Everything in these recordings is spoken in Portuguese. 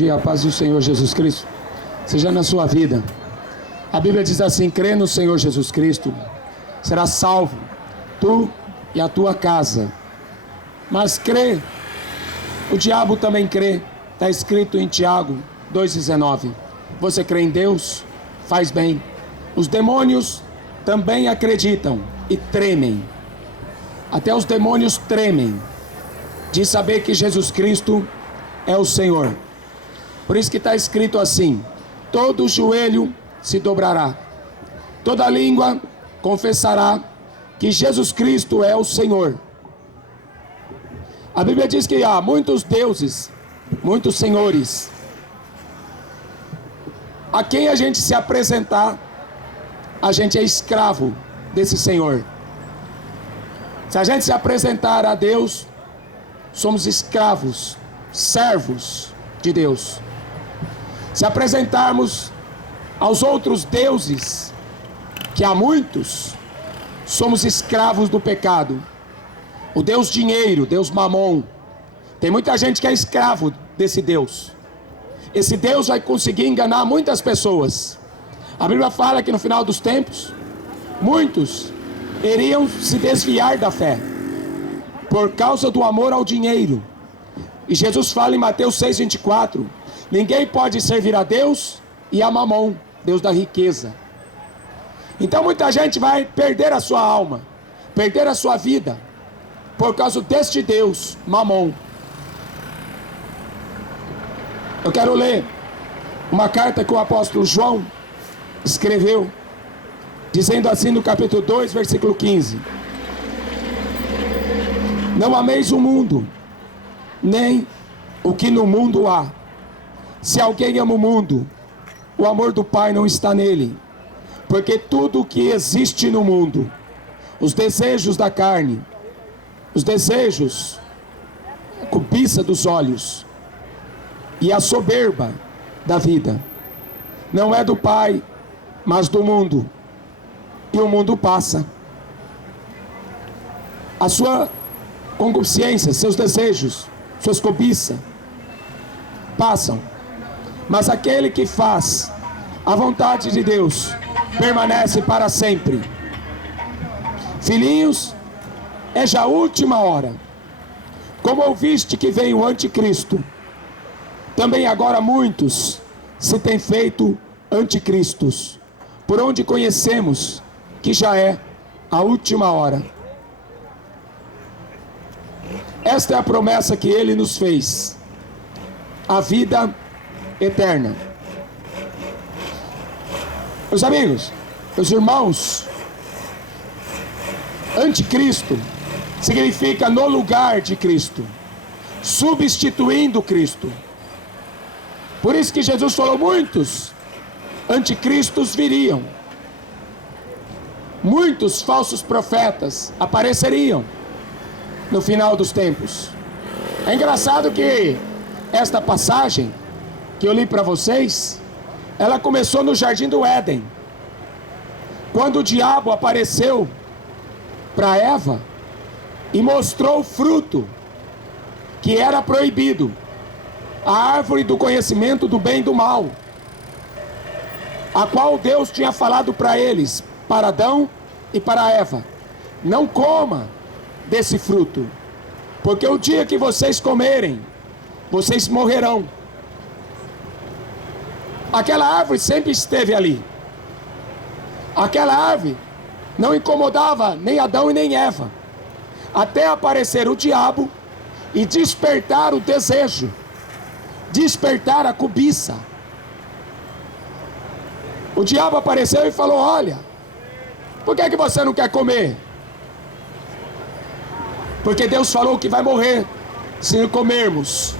dia, a paz do Senhor Jesus Cristo seja na sua vida. A Bíblia diz assim: crê no Senhor Jesus Cristo, será salvo, tu e a tua casa. Mas crê, o diabo também crê. Está escrito em Tiago 2,19. Você crê em Deus? Faz bem. Os demônios também acreditam e tremem. Até os demônios tremem de saber que Jesus Cristo é o Senhor. Por isso que está escrito assim: todo joelho se dobrará, toda língua confessará que Jesus Cristo é o Senhor. A Bíblia diz que há muitos deuses, muitos senhores. A quem a gente se apresentar, a gente é escravo desse Senhor. Se a gente se apresentar a Deus, somos escravos, servos de Deus. Se apresentarmos aos outros deuses, que há muitos, somos escravos do pecado. O Deus dinheiro, Deus mamon. Tem muita gente que é escravo desse Deus. Esse Deus vai conseguir enganar muitas pessoas. A Bíblia fala que no final dos tempos, muitos iriam se desviar da fé por causa do amor ao dinheiro. E Jesus fala em Mateus 6,24: ninguém pode servir a Deus e a mamon, Deus da riqueza. Então muita gente vai perder a sua alma, perder a sua vida, por causa deste Deus, mamon. Eu quero ler uma carta que o apóstolo João escreveu, dizendo assim no capítulo 2, versículo 15: não ameis o mundo, nem o que no mundo há. Se alguém ama o mundo, o amor do Pai não está nele. Porque tudo o que existe no mundo, os desejos da carne, os desejos, a cobiça dos olhos e a soberba da vida, não é do Pai, mas do mundo. E o mundo passa. A sua concupiscência, seus desejos, suas cobiças passam. Mas aquele que faz a vontade de Deus permanece para sempre. Filhinhos, é já a última hora. Como ouviste que veio o anticristo, também agora muitos se têm feito anticristos, por onde conhecemos que já é a última hora. Esta é a promessa que ele nos fez, a vida eterna. Meus amigos, meus irmãos, anticristo significa no lugar de Cristo, substituindo Cristo. Por isso que Jesus falou: muitos anticristos viriam, muitos falsos profetas apareceriam no final dos tempos. É engraçado que esta passagem que eu li para vocês, ela começou no Jardim do Éden, quando o diabo apareceu para Eva e mostrou o fruto que era proibido, a árvore do conhecimento do bem e do mal, a qual Deus tinha falado para eles, para Adão e para Eva: não coma desse fruto, porque o dia que vocês comerem, vocês morrerão. Aquela árvore sempre esteve ali. Aquela árvore não incomodava nem Adão e nem Eva, até aparecer o diabo e despertar o desejo, despertar a cobiça. O diabo apareceu e falou: olha, por que você não quer comer? Porque Deus falou que vai morrer se não comermos.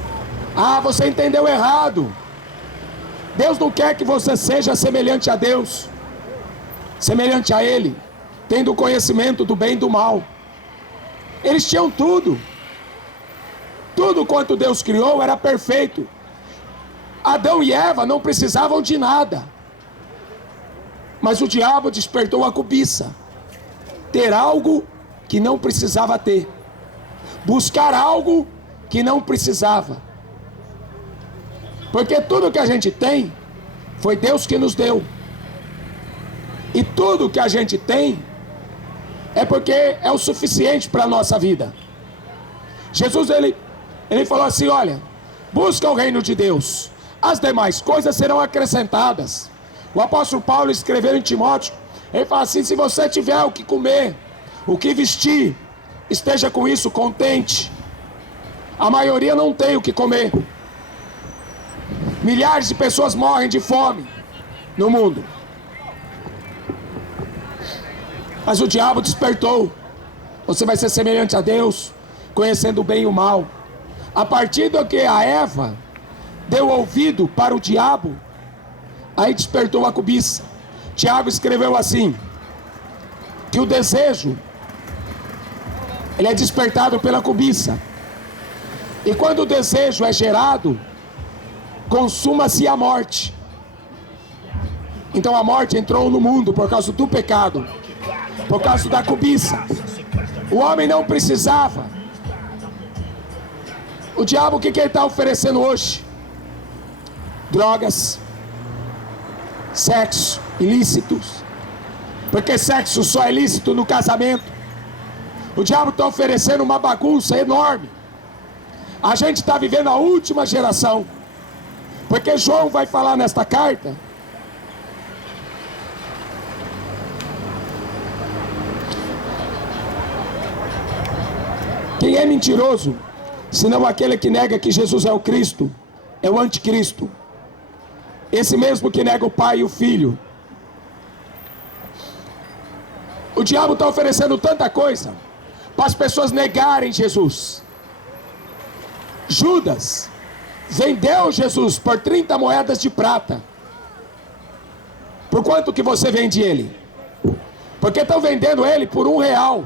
Ah, você entendeu errado. Deus não quer que você seja semelhante a Deus, semelhante a Ele, tendo o conhecimento do bem e do mal. Eles tinham tudo. Tudo quanto Deus criou era perfeito. Adão e Eva não precisavam de nada. Mas o diabo despertou a cobiça. Ter algo que não precisava ter. Buscar algo que não precisava. Porque tudo que a gente tem, foi Deus que nos deu. E tudo que a gente tem, é porque é o suficiente para a nossa vida. Jesus, ele falou assim, olha, busca o reino de Deus, as demais coisas serão acrescentadas. O apóstolo Paulo escreveu em Timóteo, ele fala assim, se você tiver o que comer, o que vestir, esteja com isso contente. A maioria não tem o que comer. Milhares de pessoas morrem de fome no mundo. Mas o diabo despertou. Você vai ser semelhante a Deus, conhecendo o bem e o mal. A partir do que a Eva deu ouvido para o diabo, aí despertou a cobiça. Tiago escreveu assim, que o desejo, ele é despertado pela cobiça. E quando o desejo é gerado, consuma-se a morte. Então a morte entrou no mundo por causa do pecado, por causa da cobiça. O homem não precisava. O diabo, o que ele está oferecendo hoje? Drogas, sexo ilícitos, porque sexo só é lícito no casamento. O diabo está oferecendo uma bagunça enorme. A gente está vivendo a última geração, porque João vai falar nesta carta quem é mentiroso, senão aquele que nega que Jesus é o Cristo, é o anticristo. Esse mesmo que nega o Pai e o Filho. O diabo está oferecendo tanta coisa para as pessoas negarem Jesus. Judas vendeu Jesus por 30 moedas de prata. Por quanto que você vende ele? Porque estão vendendo ele por R$1.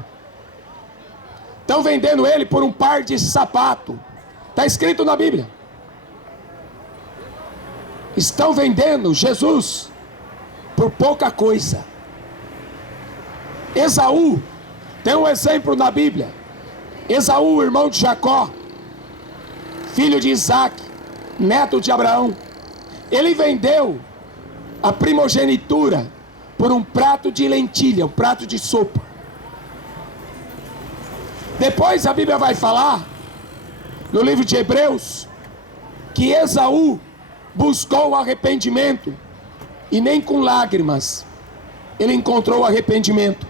Estão vendendo ele por um par de sapato. Está escrito na Bíblia. Estão vendendo Jesus por pouca coisa. Esaú, tem um exemplo na Bíblia. Esaú, irmão de Jacó, filho de Isaac, neto de Abraão. Ele vendeu a primogenitura por um prato de lentilha, um prato de sopa. Depois a Bíblia vai falar, no livro de Hebreus, que Esaú buscou o arrependimento, e nem com lágrimas ele encontrou o arrependimento.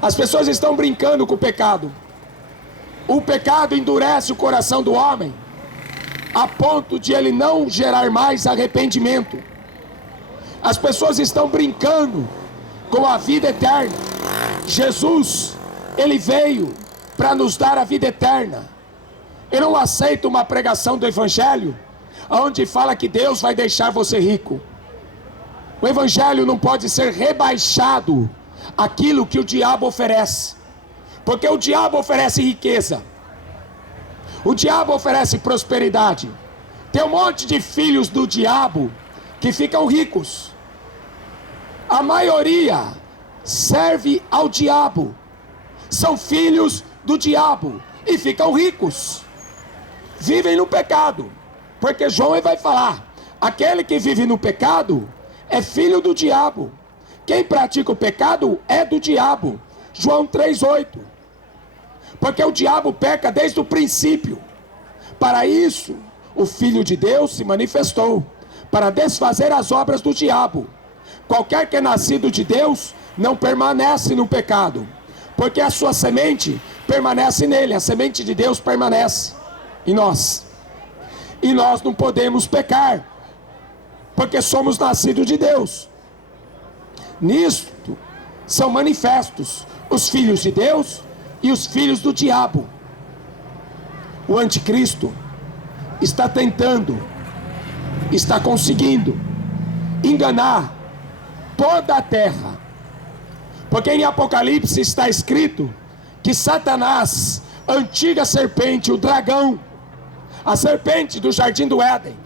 As pessoas estão brincando com o pecado. O pecado endurece o coração do homem, a ponto de ele não gerar mais arrependimento. As pessoas estão brincando com a vida eterna. Jesus, ele veio para nos dar a vida eterna. Eu não aceito uma pregação do Evangelho onde fala que Deus vai deixar você rico. O Evangelho não pode ser rebaixado àquilo que o diabo oferece, porque o diabo oferece riqueza, o diabo oferece prosperidade. Tem um monte de filhos do diabo que ficam ricos. A maioria serve ao diabo, são filhos do diabo e ficam ricos, vivem no pecado. Porque João vai falar, aquele que vive no pecado é filho do diabo. Quem pratica o pecado é do diabo. João 3,8. Porque o diabo peca desde o princípio. Para isso, o Filho de Deus se manifestou, para desfazer as obras do diabo. Qualquer que é nascido de Deus não permanece no pecado, porque a sua semente permanece nele. A semente de Deus permanece em nós. E nós não podemos pecar, porque somos nascidos de Deus. Nisto são manifestos os filhos de Deus e os filhos do diabo. O anticristo está tentando, está conseguindo enganar toda a terra. Porque em Apocalipse está escrito que Satanás, a antiga serpente, o dragão, a serpente do jardim do Éden,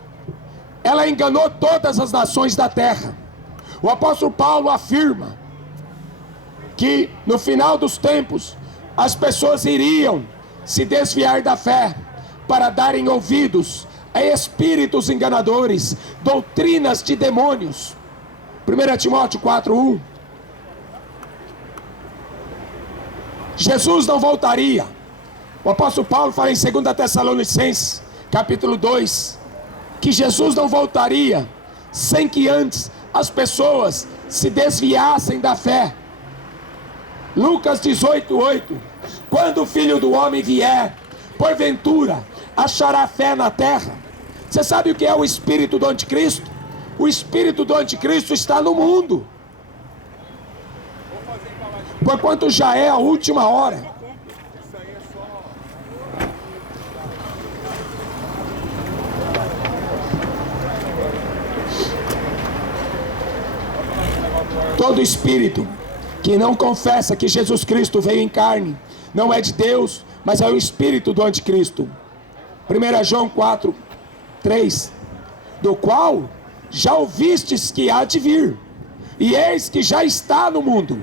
ela enganou todas as nações da terra. O apóstolo Paulo afirma que no final dos tempos as pessoas iriam se desviar da fé para darem ouvidos espíritos enganadores, doutrinas de demônios. 1 Timóteo 4:1. Jesus não voltaria. O apóstolo Paulo fala em 2 Tessalonicenses, capítulo 2, que Jesus não voltaria sem que antes as pessoas se desviassem da fé. Lucas 18:8. Quando o Filho do Homem vier, porventura achará fé na terra? Você sabe o que é o espírito do anticristo? O espírito do anticristo está no mundo, porquanto já é a última hora. Todo espírito que não confessa que Jesus Cristo veio em carne não é de Deus, mas é o espírito do anticristo. 1 João 4:3. Do qual já ouvistes que há de vir, e eis que já está no mundo.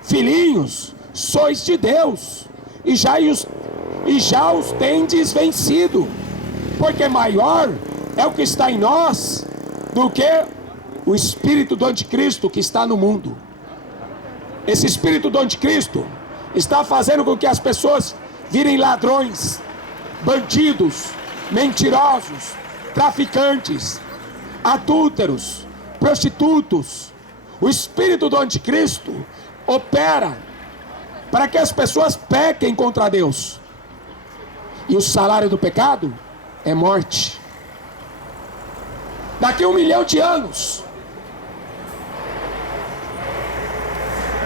Filhinhos, sois de Deus, e já os tendes vencido, porque maior é o que está em nós do que o espírito do anticristo que está no mundo. Esse espírito do anticristo está fazendo com que as pessoas virem ladrões, bandidos, mentirosos, traficantes, adúlteros, prostitutos. O espírito do anticristo opera para que as pessoas pequem contra Deus. E o salário do pecado é morte. Daqui 1 milhão de anos,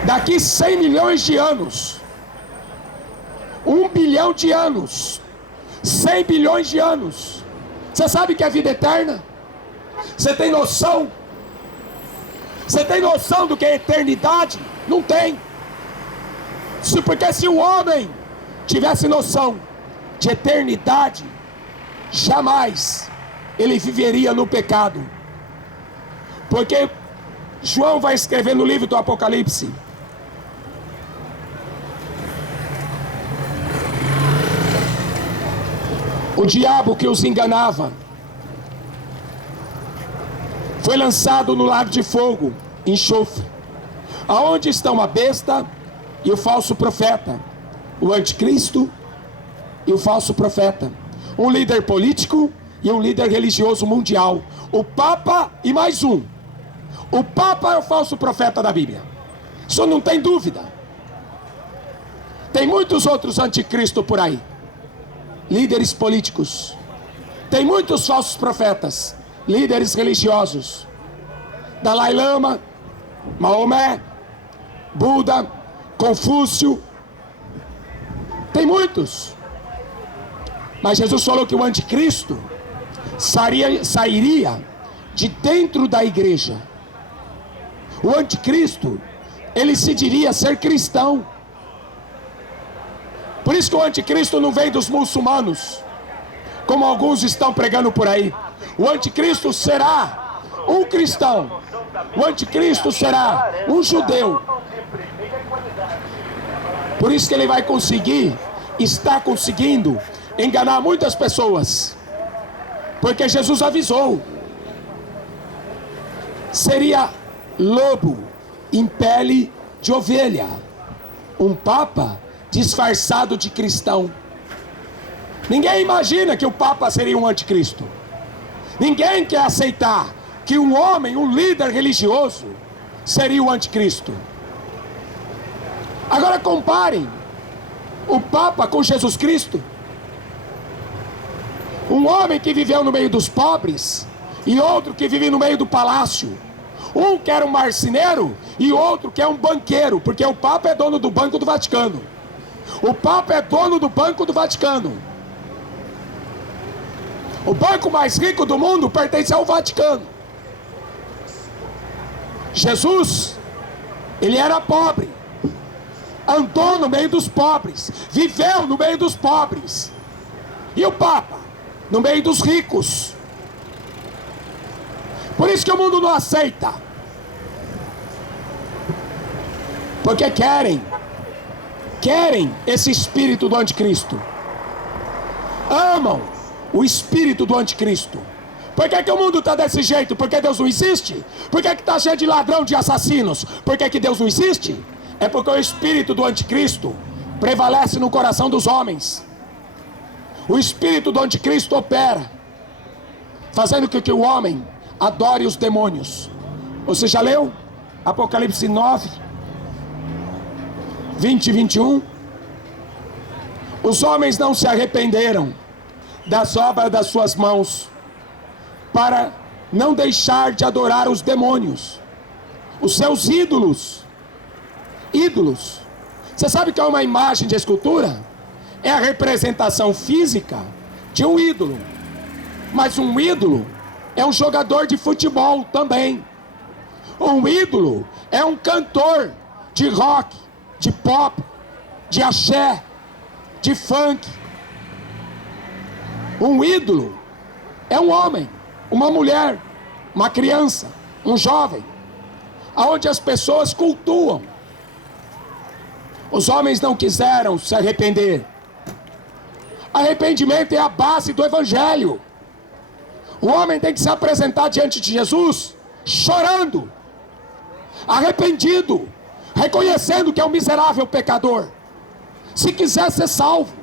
daqui 100 milhões de anos, 1 bilhão de anos, 100 bilhões de anos, você sabe que é vida eterna? Você tem noção? Você tem noção do que é eternidade? Não tem. Porque se o homem tivesse noção de eternidade, jamais ele viveria no pecado. Porque João vai escrever no livro do Apocalipse: o diabo que os enganava foi lançado no lago de fogo, enxofre, aonde estão a besta e o falso profeta, o anticristo e o falso profeta, um líder político e um líder religioso mundial, o Papa e mais um. O Papa é o falso profeta da Bíblia, isso não tem dúvida. Tem muitos outros anticristos por aí, líderes políticos. Tem muitos falsos profetas, líderes religiosos. Dalai Lama, Maomé, Buda, Confúcio. Tem muitos. Mas Jesus falou que o anticristo sairia de dentro da igreja. O anticristo, ele se diria ser cristão. Por isso que o anticristo não vem dos muçulmanos, como alguns estão pregando por aí. O anticristo será um cristão. O anticristo será um judeu. Por isso que ele vai está conseguindo enganar muitas pessoas. Porque Jesus avisou. Seria lobo em pele de ovelha. Um papa disfarçado de cristão. Ninguém imagina que o Papa seria um anticristo. Ninguém quer aceitar que um homem, um líder religioso, seria o anticristo. Agora comparem o Papa com Jesus Cristo. Um homem que viveu no meio dos pobres e outro que vive no meio do palácio. Um que era um marceneiro e outro que é um banqueiro, porque o Papa é dono do Banco do Vaticano. O Papa é dono do Banco do Vaticano. O banco mais rico do mundo pertence ao Vaticano. Jesus, ele era pobre, andou no meio dos pobres, viveu no meio dos pobres. E o Papa, no meio dos ricos. Por isso que o mundo não aceita. Porque querem esse espírito do anticristo. Amam o espírito do anticristo. Por que o mundo está desse jeito? Porque Deus não existe? Por que está cheio de ladrão, de assassinos? Por que Deus não existe? É porque o espírito do anticristo prevalece no coração dos homens. O espírito do anticristo opera, fazendo com que o homem adore os demônios. Você já leu Apocalipse 9, 20 e 21? Os homens não se arrependeram das obras das suas mãos, para não deixar de adorar os demônios, os seus ídolos. Ídolos. Você sabe o que é uma imagem de escultura? É a representação física de um ídolo. Mas um ídolo é um jogador de futebol também. Um ídolo é um cantor de rock, de pop, de axé, de funk. Um ídolo é um homem, uma mulher, uma criança, um jovem, aonde as pessoas cultuam. Os homens não quiseram se arrepender. Arrependimento é a base do evangelho. O homem tem que se apresentar diante de Jesus chorando, arrependido, reconhecendo que é um miserável pecador, se quiser ser salvo.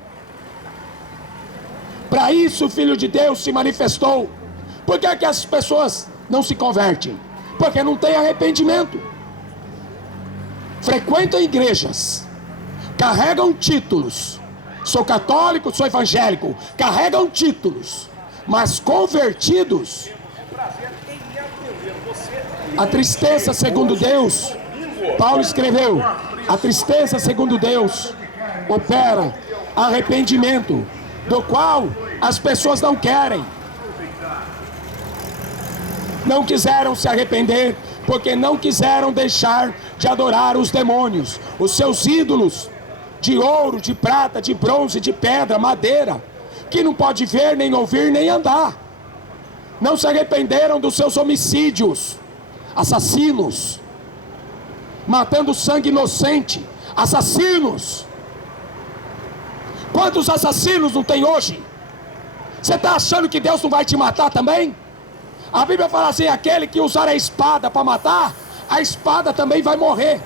Para isso o Filho de Deus se manifestou. Por que as pessoas não se convertem? Porque não tem arrependimento. Frequentam igrejas, carregam títulos, sou católico, sou evangélico, carregam títulos, mas convertidos, a tristeza segundo Deus, Paulo escreveu, a tristeza segundo Deus opera arrependimento, do qual as pessoas não querem. Não quiseram se arrepender, porque não quiseram deixar de adorar os demônios, os seus ídolos, de ouro, de prata, de bronze, de pedra, madeira, que não pode ver, nem ouvir, nem andar. Não se arrependeram dos seus homicídios, assassinos, matando sangue inocente, assassinos. Quantos assassinos não tem hoje? Você está achando que Deus não vai te matar também? A Bíblia fala assim, aquele que usar a espada para matar, a espada também vai morrer.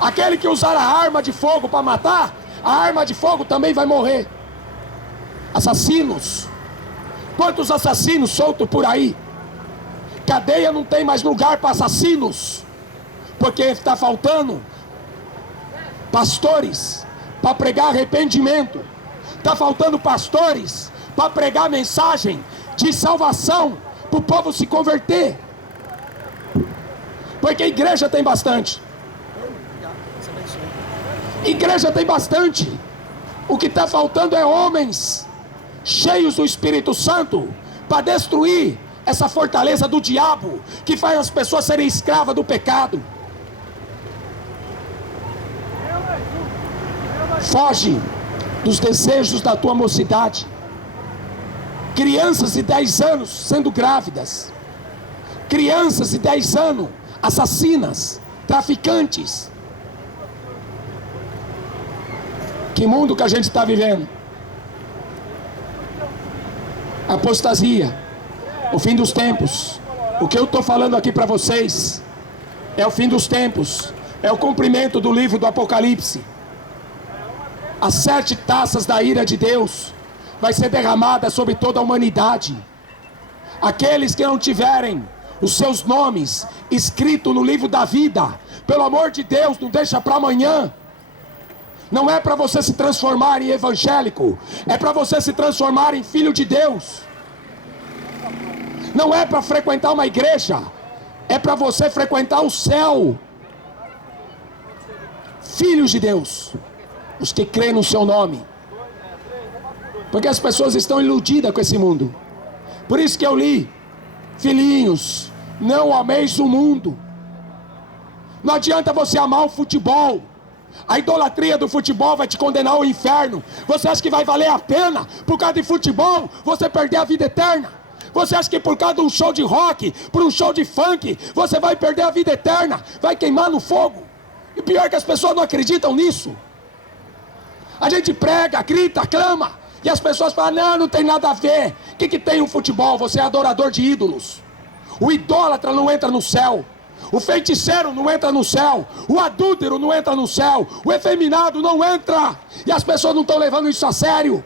Aquele que usar a arma de fogo para matar, a arma de fogo também vai morrer. Assassinos. Quantos assassinos soltos por aí? Cadeia não tem mais lugar para assassinos, porque está faltando pastores para pregar arrependimento. Está faltando pastores para pregar mensagem de salvação, para o povo se converter. Porque igreja tem bastante. Igreja tem bastante. O que está faltando é homens cheios do Espírito Santo para destruir essa fortaleza do diabo que faz as pessoas serem escravas do pecado. Foge dos desejos da tua mocidade. Crianças de 10 anos sendo grávidas, crianças de 10 anos assassinas, traficantes. Que mundo que a gente está vivendo? Apostasia, o fim dos tempos. O que eu estou falando aqui para vocês é o fim dos tempos, é o cumprimento do livro do Apocalipse. As 7 taças da ira de Deus vai ser derramada sobre toda a humanidade. Aqueles que não tiverem os seus nomes escritos no livro da vida, pelo amor de Deus, não deixa para amanhã. Não é para você se transformar em evangélico, é para você se transformar em filho de Deus. Não é para frequentar uma igreja, é para você frequentar o céu. Filhos de Deus, os que creem no seu nome. Porque as pessoas estão iludidas com esse mundo. Por isso que eu li, filhinhos, não ameis o mundo. Não adianta você amar o futebol. A idolatria do futebol vai te condenar ao inferno. Você acha que vai valer a pena, por causa de futebol, você perder a vida eterna? Você acha que por causa de um show de rock, por um show de funk, você vai perder a vida eterna? Vai queimar no fogo? E pior que as pessoas não acreditam nisso. A gente prega, grita, clama, E as pessoas falam, não, não tem nada a ver. O que tem o futebol? Você é adorador de ídolos. O idólatra não entra no céu. O feiticeiro não entra no céu. O adúltero não entra no céu. O efeminado não entra. E as pessoas não estão levando isso a sério.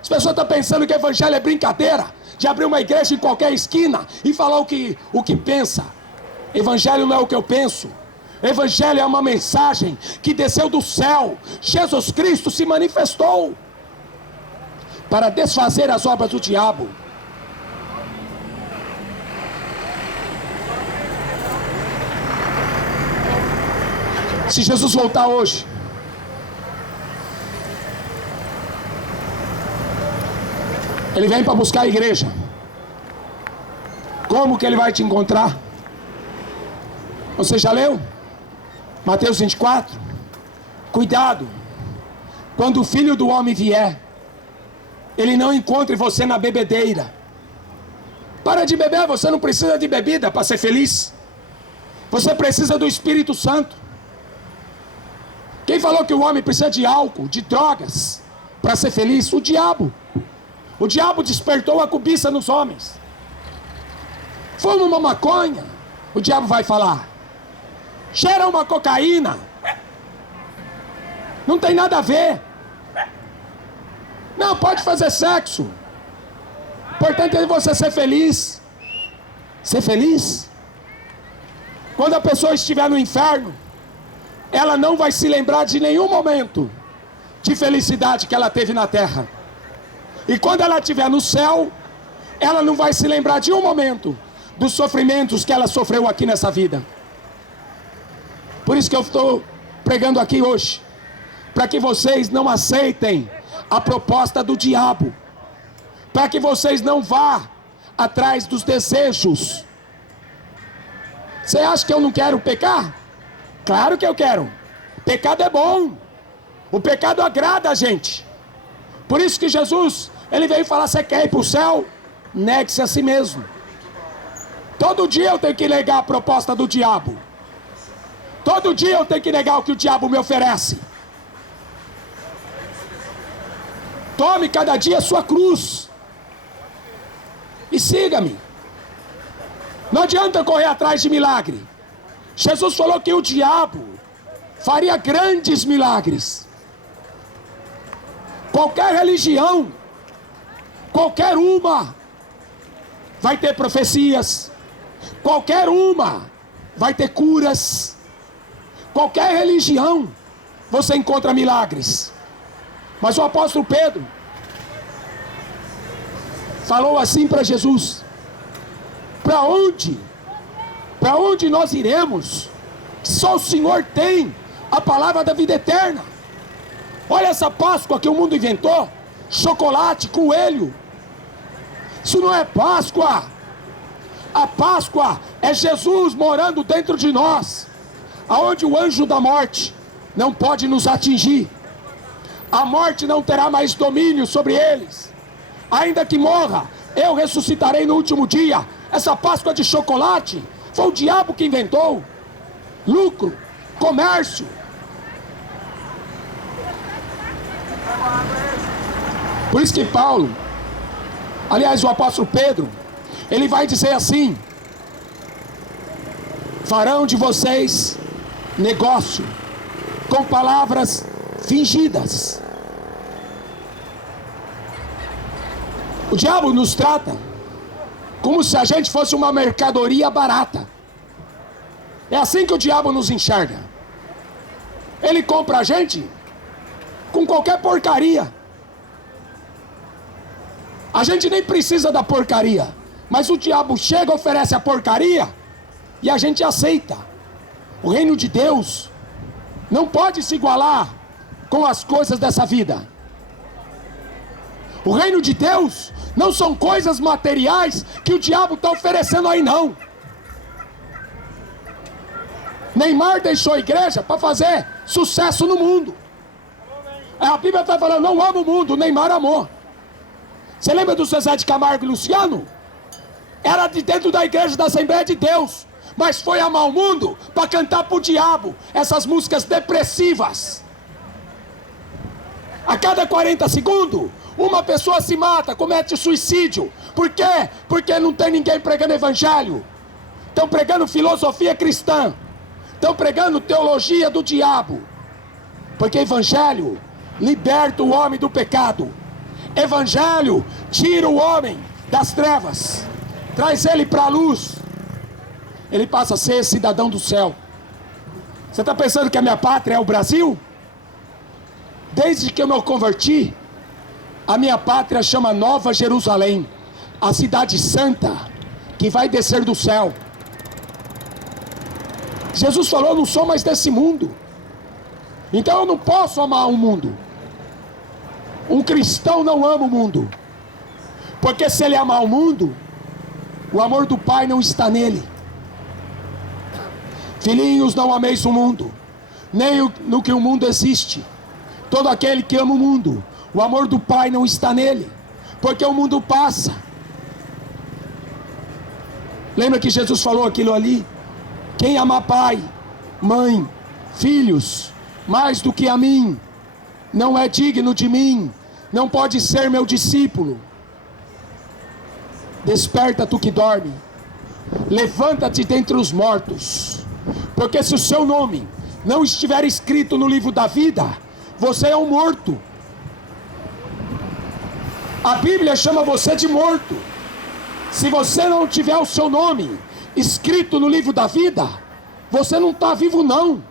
As pessoas estão pensando que o evangelho é brincadeira, de abrir uma igreja em qualquer esquina e falar o que pensa. Evangelho não é o que eu penso. Evangelho é uma mensagem que desceu do céu. Jesus Cristo se manifestou para desfazer as obras do diabo. Se Jesus voltar hoje, Ele vem para buscar a igreja. Como que Ele vai te encontrar? Você já leu? Mateus 24. Cuidado, quando o Filho do Homem vier, Ele não encontre você na bebedeira. Para de beber, você não precisa de bebida para ser feliz. Você precisa do Espírito Santo. Quem falou que o homem precisa de álcool, de drogas, para ser feliz? O diabo. O diabo despertou a cobiça nos homens. Fuma uma maconha, o diabo vai falar. Cheira uma cocaína. Não tem nada a ver. Não, pode fazer sexo. O importante é você ser feliz. Ser feliz. Quando a pessoa estiver no inferno, ela não vai se lembrar de nenhum momento de felicidade que ela teve na terra. E quando ela estiver no céu, ela não vai se lembrar de um momento dos sofrimentos que ela sofreu aqui nessa vida. Por isso que eu estou pregando aqui hoje, para que vocês não aceitem a proposta do diabo, para que vocês não vá atrás dos desejos. Você acha que eu não quero pecar? Claro que eu quero. Pecado é bom. O pecado agrada a gente. Por isso que Jesus, Ele veio falar, você quer ir para o céu? Negue-se a si mesmo. Todo dia eu tenho que negar a proposta do diabo. Todo dia eu tenho que negar o que o diabo me oferece. Tome cada dia a sua cruz e siga-me. Não adianta correr atrás de milagre. Jesus falou que o diabo faria grandes milagres. Qualquer religião, qualquer uma, vai ter profecias. Qualquer uma vai ter curas. Qualquer religião você encontra milagres. Mas o apóstolo Pedro falou assim para Jesus: para onde nós iremos? Só o Senhor tem a palavra da vida eterna. Olha essa Páscoa que o mundo inventou: chocolate, coelho. Isso não é Páscoa. A Páscoa é Jesus morando dentro de nós, aonde o anjo da morte não pode nos atingir. A morte não terá mais domínio sobre eles. Ainda que morra, eu ressuscitarei no último dia. Essa Páscoa de chocolate foi o diabo que inventou. Lucro, comércio. Por isso que Paulo, aliás o apóstolo Pedro, ele vai dizer assim: farão de vocês negócio com palavras fingidas. O diabo nos trata como se a gente fosse uma mercadoria barata. É assim que o diabo nos enxerga. Ele compra a gente com qualquer porcaria. A gente nem precisa da porcaria, mas o diabo chega, oferece a porcaria e a gente aceita. O reino de Deus não pode se igualar com as coisas dessa vida. O reino de Deus não são coisas materiais que o diabo está oferecendo aí, não. Neymar deixou a igreja para fazer sucesso no mundo. A Bíblia está falando, não ama o mundo, Neymar amou. Você lembra do Zezé de Camargo e Luciano? Era de dentro da igreja da Assembleia de Deus, mas foi amar o mundo para cantar para o diabo essas músicas depressivas. A cada 40 segundos, Uma pessoa se mata, comete suicídio. Por quê? Porque não tem ninguém pregando evangelho. Estão pregando filosofia cristã. Estão pregando teologia do diabo. Porque evangelho liberta o homem do pecado. Evangelho tira o homem das trevas, traz ele para a luz. Ele passa a ser cidadão do céu. Você está pensando que a minha pátria é o Brasil? Desde que eu me converti, a minha pátria chama Nova Jerusalém, a cidade santa que vai descer do céu. Jesus falou: eu não sou mais desse mundo. Então eu não posso amar o mundo. Um cristão não ama o mundo, porque se ele amar o mundo, o amor do Pai não está nele. Filhinhos, não ameis o mundo, nem no que o mundo existe. Todo aquele que ama o mundo, o amor do Pai não está nele, porque o mundo passa. Lembra que Jesus falou aquilo ali? Quem ama pai, mãe, filhos, mais do que a mim, não é digno de mim, não pode ser meu discípulo. Desperta, tu que dorme, levanta-te dentre os mortos, porque se o seu nome não estiver escrito no livro da vida, você é um morto. A Bíblia chama você de morto. Se você não tiver o seu nome escrito no livro da vida, você não está vivo não.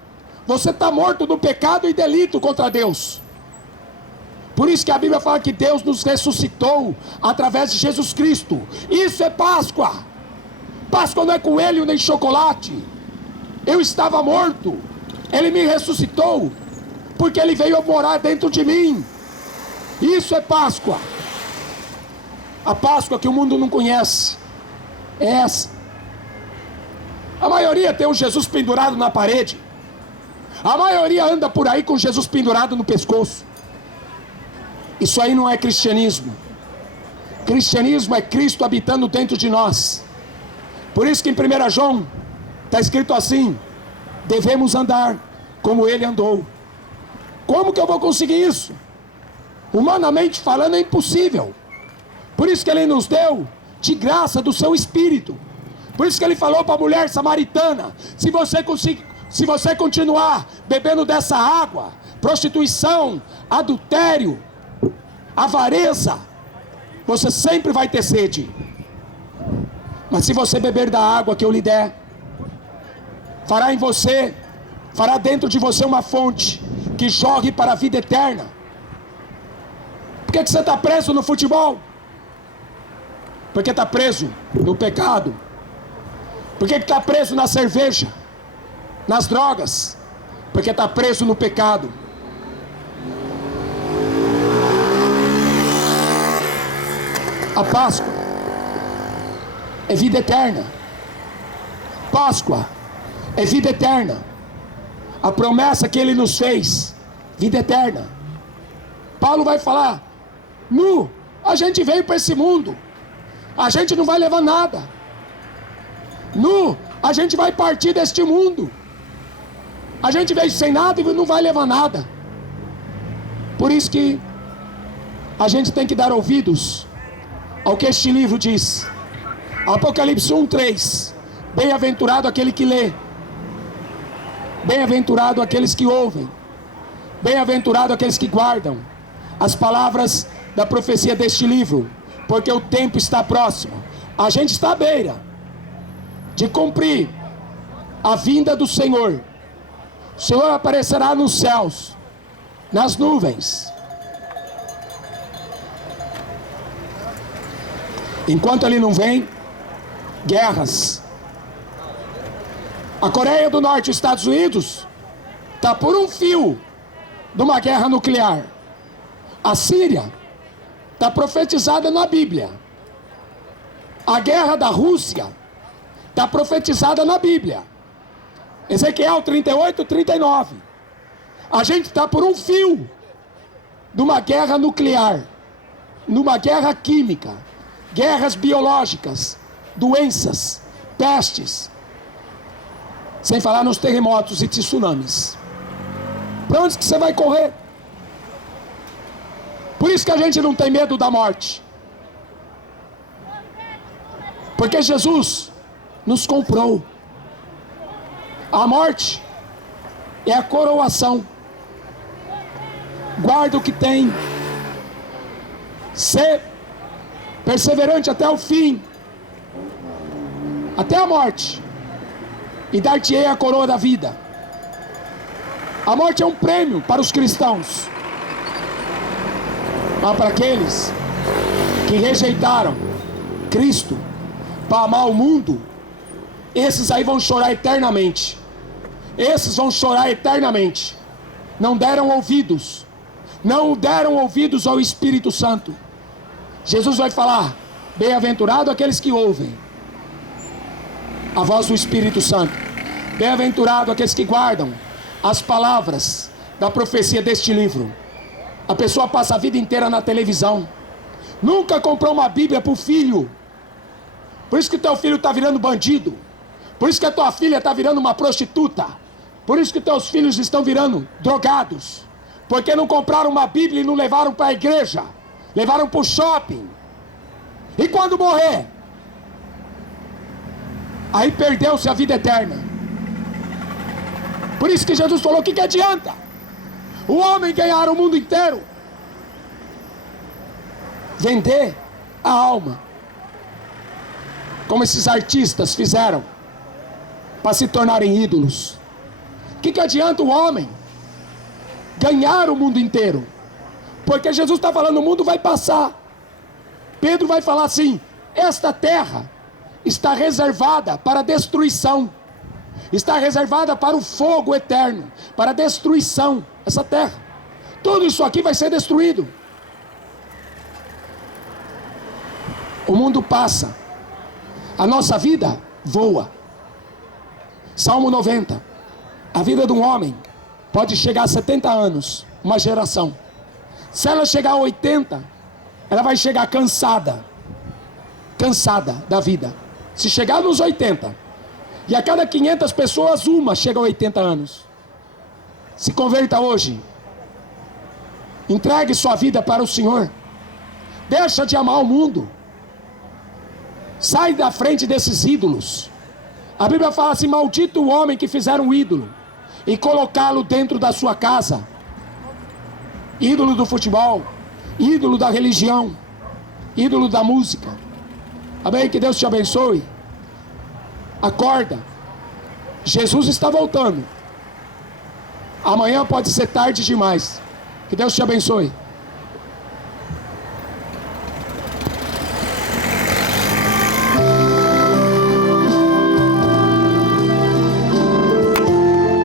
Você está morto no pecado e delito contra Deus. Por isso que a Bíblia fala que Deus nos ressuscitou através de Jesus Cristo. Isso é Páscoa. Páscoa não é coelho nem chocolate. Eu estava morto, Ele me ressuscitou, porque Ele veio morar dentro de mim. Isso é Páscoa. A Páscoa que o mundo não conhece é essa. A maioria tem um Jesus pendurado na parede. A maioria anda por aí com Jesus pendurado no pescoço. Isso aí não é cristianismo. Cristianismo é Cristo habitando dentro de nós. Por isso que em 1 João está escrito assim: devemos andar como Ele andou. Como que eu vou conseguir isso? Humanamente falando é impossível. Por isso que Ele nos deu de graça do seu Espírito. Por isso que Ele falou para a mulher samaritana: se você continuar bebendo dessa água, prostituição, adultério, avareza, você sempre vai ter sede. Mas se você beber da água que eu lhe der, fará dentro de você uma fonte que jorre para a vida eterna. Por que você está preso no futebol? Porque está preso no pecado. Por que está preso na cerveja, nas drogas? Porque está preso no pecado. A Páscoa é vida eterna. Páscoa é vida eterna. A promessa que Ele nos fez, vida eterna. Paulo vai falar: a gente veio para esse mundo, a gente não vai levar nada. A gente vai partir deste mundo. A gente veio sem nada e não vai levar nada. Por isso que a gente tem que dar ouvidos ao que este livro diz. Apocalipse 1:3. Bem-aventurado aquele que lê, bem-aventurado aqueles que ouvem, bem-aventurado aqueles que guardam as palavras da profecia deste livro, porque o tempo está próximo. A gente está à beira de cumprir a vinda do Senhor. O Senhor aparecerá nos céus, nas nuvens. Enquanto Ele não vem, guerras. A Coreia do Norte e os Estados Unidos está por um fio de uma guerra nuclear. A Síria está profetizada na Bíblia. A guerra da Rússia está profetizada na Bíblia. Ezequiel 38, 39. A gente está por um fio de uma guerra nuclear, numa guerra química, guerras biológicas, doenças, pestes, sem falar nos terremotos e tsunamis. Para onde que você vai correr? Por isso que a gente não tem medo da morte. Porque Jesus nos comprou. A morte é a coroação. Guarda o que tem. Ser perseverante até o fim, até a morte, e dar-te-ei a coroa da vida. A morte é um prêmio para os cristãos, mas para aqueles que rejeitaram Cristo para amar o mundo, esses aí vão chorar eternamente. Esses vão chorar eternamente. Não deram ouvidos ao Espírito Santo. Jesus vai falar: bem-aventurado aqueles que ouvem a voz do Espírito Santo. Bem-aventurado aqueles que guardam as palavras da profecia deste livro. A pessoa passa a vida inteira na televisão, nunca comprou uma Bíblia para o filho. Por isso que teu filho está virando bandido. Por isso que a tua filha está virando uma prostituta. Por isso que teus filhos estão virando drogados. Porque não compraram uma Bíblia e não levaram para a igreja. Levaram para o shopping. E quando morrer? Aí perdeu-se a vida eterna. Por isso que Jesus falou: o que adianta o homem ganhar o mundo inteiro, vender a alma, como esses artistas fizeram, para se tornarem ídolos? O que adianta o homem ganhar o mundo inteiro? Porque Jesus está falando: o mundo vai passar. Pedro vai falar assim: esta terra está reservada para destruição, está reservada para o fogo eterno, para a destruição. Essa terra, tudo isso aqui vai ser destruído. O mundo passa, a nossa vida voa. Salmo 90: a vida de um homem pode chegar a 70 anos, uma geração. Se ela chegar a 80, ela vai chegar cansada da vida. Se chegar nos 80, e a cada 500 pessoas, uma chega a 80 anos. Se converta hoje. Entregue sua vida para o Senhor. Deixa de amar o mundo. Sai da frente desses ídolos. A Bíblia fala assim: maldito o homem que fizer um ídolo e colocá-lo dentro da sua casa. Ídolo do futebol, ídolo da religião, ídolo da música. Amém? Que Deus te abençoe. Acorda. Jesus está voltando. Amanhã pode ser tarde demais. Que Deus te abençoe.